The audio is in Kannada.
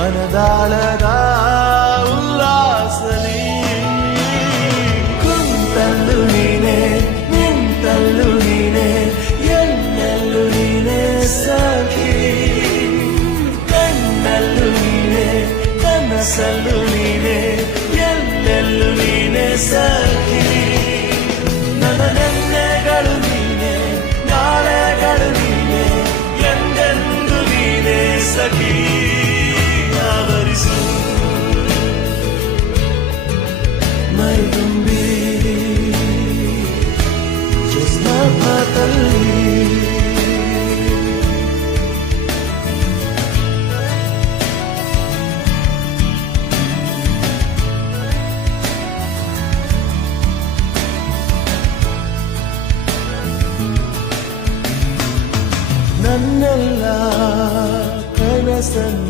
ಮನದಾಳದ ಉಲ್ಲಾಸಲಿ ಕುಂತಲ್ಲು ನೀನೆ ನಿಂತಲ್ಲು ನೀನೆ ಎಲ್ಲೆಲ್ಲೂ ನೀನೆ ಸಖಿ ಕಣ್ಣಲ್ಲೂ ನೀನೆ ಕನಸಲ್ಲೂ ನೀನೆ ಎಲ್ಲೆಲ್ಲೂ ನೀನೆ ಸಖಿ ನನ್ನ ನೆನ್ನೆಗಳು ನೀನೆ ನಾಳೆಗಳು ನೀನೆ ಎಂದೆಂದು ನೀನೆ ಸಖಿ ಆವರಿಸು ಮೈದುಂಬಿ ಜಸ್ಮಾತಲ್ಲಿ ನನ್ನೆಲ್ಲ ಕನಸನ್ನು